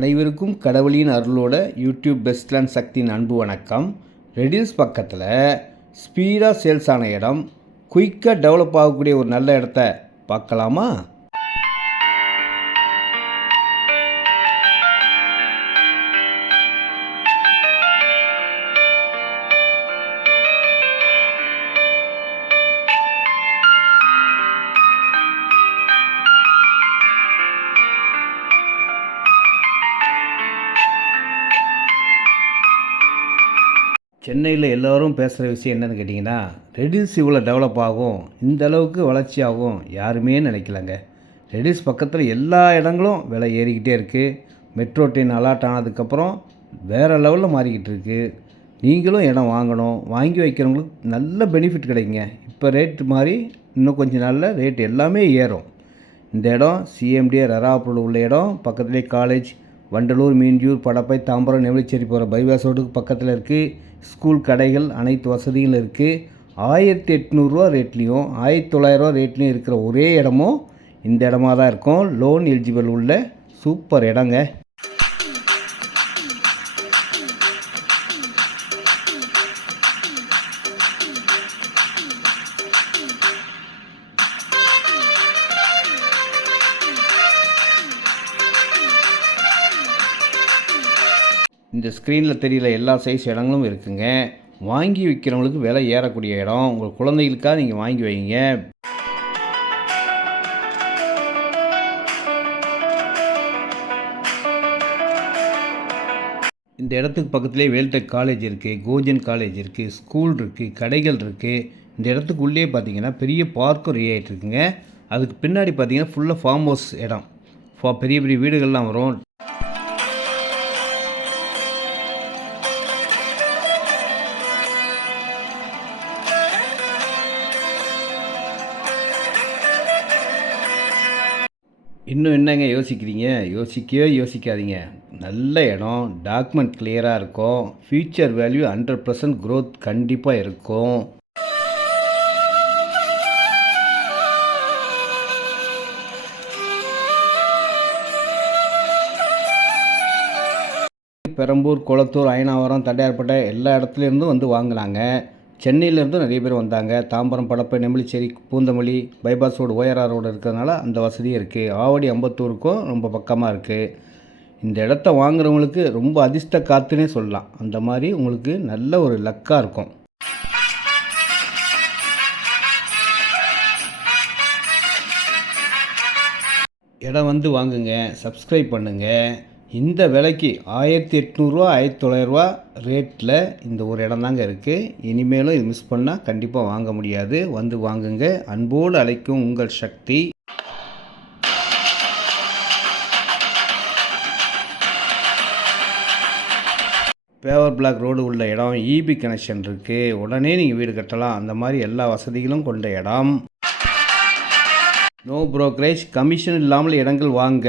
அனைவருக்கும் கடவுளின் அருளோட யூடியூப் பெஸ்ட்லேண்ட் சக்தியின் அன்பு வணக்கம். ரெடில்ஸ் பக்கத்தில் ஸ்பீடாக சேல்ஸ் ஆன இடம், குயிக்காக டெவலப் ஆகக்கூடிய ஒரு நல்ல இடத்த பார்க்கலாமா? சென்னையில் எல்லோரும் பேசுகிற விஷயம் என்னென்னு கேட்டிங்கன்னா, ரெடில்ஸ் இவ்வளோ டெவலப் ஆகும், இந்த அளவுக்கு வளர்ச்சி ஆகும் யாருமே நினைக்கலங்க. ரெடில்ஸ் பக்கத்தில் எல்லா இடங்களும் விலை ஏறிக்கிட்டே இருக்குது. மெட்ரோ ட்ரெயின் அலாட் ஆனதுக்கப்புறம் வேறு லெவலில் மாறிக்கிட்டு இருக்குது. நீங்களும் இடம் வாங்கணும், வாங்கி வைக்கிறவங்களுக்கு நல்ல பெனிஃபிட் கிடைக்குங்க. இப்போ ரேட்டு மாதிரி இன்னும் கொஞ்சம் நாளில் ரேட் எல்லாமே ஏறும். இந்த இடம் சிஎம்டிஆர் அராப்பூரில் உள்ள இடம். பக்கத்துலேயே காலேஜ், வண்டலூர், மீஞ்சூர், படப்பை, தாம்பரம், நெமிலிச்சேரி போகிற பைபாஸ் ரோடுக்கு பக்கத்தில் இருக்குது. ஸ்கூல், கடைகள், அனைத்து வசதிகளும் இருக்குது. 1800 ரேட்லேயும் 1900 ரேட்லேயும் இருக்கிற ஒரே இடமும் இந்த இடமா தான் இருக்கும். லோன் எலிஜிபிள் உள்ள சூப்பர் இடங்க. இந்த ஸ்க்ரீனில் தெரியல எல்லா சைஸ் இடங்களும் இருக்குங்க. வாங்கி விற்கிறவங்களுக்கு விலை ஏறக்கூடிய இடம். உங்கள் குழந்தைகளுக்காக நீங்கள் வாங்கி வைங்க. இந்த இடத்துக்கு பக்கத்துலேயே வேல்டெக் காலேஜ் இருக்குது, கோஜன் காலேஜ் இருக்குது, ஸ்கூல் இருக்குது, கடைகள் இருக்குது. இந்த இடத்துக்கு உள்ளே பார்த்தீங்கன்னா பெரிய பார்க்கும் ரெடி ஆகிட்டு இருக்குங்க. அதுக்கு பின்னாடி பார்த்தீங்கன்னா ஃபுல்லாக ஃபார்ம் ஹவுஸ் இடம். பெரிய பெரிய வீடுகள்லாம் வரும். இன்னும் என்னங்க யோசிக்கிறீங்க? யோசிக்காதீங்க. நல்ல இடம், டாக்குமெண்ட் கிளியராக இருக்கும், ஃபியூச்சர் வேல்யூ 100% க்ரோத் கண்டிப்பாக இருக்கும். பெரம்பூர், கொளத்தூர், அயனாவரம், தண்டையார்பேட்டை எல்லா இடத்துலேருந்தும் வந்து வாங்கினாங்க. சென்னையிலேருந்து நிறைய பேர் வந்தாங்க. Tambaram, Padappai, Nemilicheri, Poonamallee, bypass road, ORR road இருக்கிறதுனால அந்த வசதியும் இருக்குது. ஆவடி, அம்பத்தூருக்கும் ரொம்ப பக்கமாக இருக்குது. இந்த இடத்த வாங்குறவங்களுக்கு ரொம்ப அதிர்ஷ்ட காத்துன்னே சொல்லலாம். அந்த மாதிரி உங்களுக்கு நல்ல ஒரு லக்காக இருக்கும். இடம் வந்து வாங்குங்க, சப்ஸ்கிரைப் பண்ணுங்கள். இந்த விலைக்கு 1800 1900 ரேட்டில் இந்த ஒரு இடம் தாங்க இருக்குது. இனிமேலும் இது மிஸ் பண்ணால் கண்டிப்பாக வாங்க முடியாது. வந்து வாங்குங்க. அன்போடு அழைக்கும் உங்கள் சக்தி. பேவர் பிளாக் ரோடு உள்ள இடம், இபி கனெக்ஷன் இருக்குது. உடனே நீங்கள் வீடு கட்டலாம். அந்த மாதிரி எல்லா வசதிகளும் கொண்ட இடம். நோ புரோக்கரேஜ், கமிஷன் இல்லாமல் இடங்கள் வாங்க.